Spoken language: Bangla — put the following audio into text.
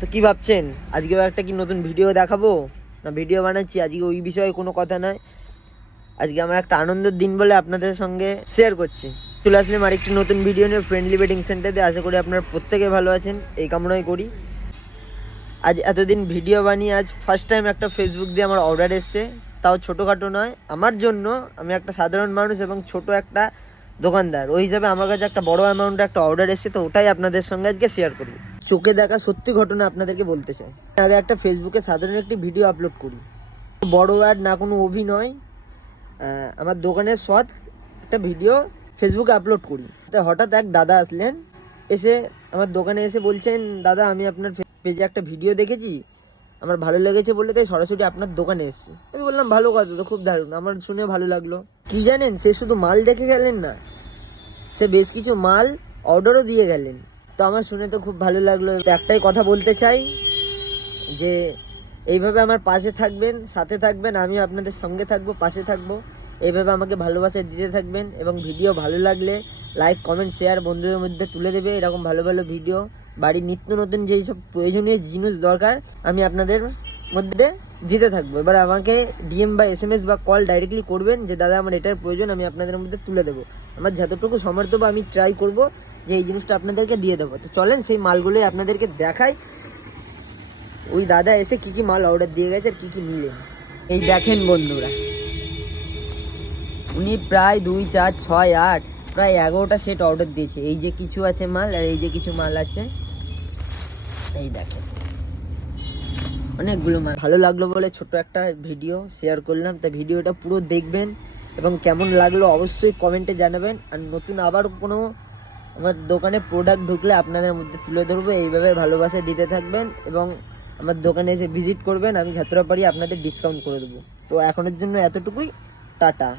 তো কি ভাবছেন আজকেও একটা কি নতুন ভিডিও দেখাবো না ভিডিও বানাচ্ছি? আজকে ওই বিষয়ে কোনো কথা নয়, আজকে আমার একটা আনন্দের দিন বলে আপনাদের সঙ্গে শেয়ার করছি। চলে আসলাম আরেকটি নতুন ভিডিও নিয়ে ফ্রেন্ডলি ওয়েডিং সেন্টারে। আশা করি আপনারা প্রত্যেকে ভালো আছেন, এই কামনাই করি। আজ এতদিন ভিডিও বানিয়ে আজ ফার্স্ট টাইম একটা ফেসবুক দিয়ে আমার অর্ডার এসছে, তাও ছোটোখাটো নয় আমার জন্য। আমি একটা সাধারণ মানুষ এবং ছোট একটা দোকানদার, ওই হিসাবে আমার কাছে একটা বড় অ্যামাউন্টে একটা অর্ডার এসছে, তো ওটাই আপনাদের সঙ্গে আজকে শেয়ার করবো। চোখে দেখা সত্যি ঘটনা আপনাদেরকে বলতে চাই। আগে একটা ফেসবুকে সাধারণ একটি ভিডিও আপলোড করি, বড় অ্যাড না, কোনো অভিনয়, আমার দোকানের শর্ট একটা ভিডিও ফেসবুকে আপলোড করি। তো হঠাৎ এক দাদা আসলেন, এসে আমার দোকানে এসে বলছেন, দাদা আমি আপনার পেজে একটা ভিডিও দেখেছি, আমার ভালো লেগেছে বলে তাই সরাসরি আপনার দোকানে এসেছি। আমি বললাম ভালো কথা, তো খুব দারুণ, আমার শুনে ভালো লাগলো। কি জানেন, সে শুধু মাল দেখে গেলেন না, সে বেশ কিছু মাল অর্ডারও দিয়ে গেলেন। তো আমার শুনে তো খুব ভালো লাগলো। তো একটাই কথা বলতে চাই যে এইভাবে আমার পাশে থাকবেন, সাথে থাকবেন, আমি আপনাদের সঙ্গে থাকবো, পাশে থাকবো। এইভাবে আমাকে ভালোবাসা দিতে থাকবেন এবং ভিডিও ভালো লাগলে লাইক কমেন্ট শেয়ার বন্ধুদের মধ্যে তুলে দেবে। এরকম ভালো ভালো ভিডিও, বাড়ির নিত্য নতুন যেই সব প্রয়োজনীয় জিনিস দরকার আমি আপনাদের মধ্যে দিতে থাকবো। এবার আমাকে ডিএম বা SMS বা কল ডাইরেক্টলি করবেন যে দাদা আমার এটার প্রয়োজন, আমি আপনাদের মধ্যে তুলে দেবো। আমার যতটুকু সামর্থ্য বা আমি ট্রাই করবো যে এই জিনিসটা আপনাদেরকে দিয়ে দেবো। তো চলেন সেই মালগুলোই আপনাদেরকে দেখাই। ওই দাদা এসে কি কি মাল অর্ডার দিয়ে গেছে আর কি কি নিলেন এই দেখেন বন্ধুরা। উনি প্রায় 2, 4, 6, 8 প্রায় 11টা সেট অর্ডার দিয়েছে। এই যে কিছু আছে মাল আর এই যে কিছু মাল আছে, এই দেখেন অনেকগুলো মাল। ভালো লাগলো বলে ছোট একটা ভিডিও শেয়ার করলাম। তা ভিডিওটা পুরো দেখবেন এবং কেমন লাগলো অবশ্যই কমেন্টে জানাবেন। আর নতুন আবার কোনো আমার দোকানে প্রোডাক্ট ঢুকলে আপনাদের মধ্যে তুলে ধরবো। এইভাবে ভালোবাসা দিতে থাকবেন এবং আমার দোকানে এসে ভিজিট করবেন, আমি যতটা পারি আপনাদের ডিসকাউন্ট করে দেবো। তো এখনের জন্য এতটুকুই, টাটা।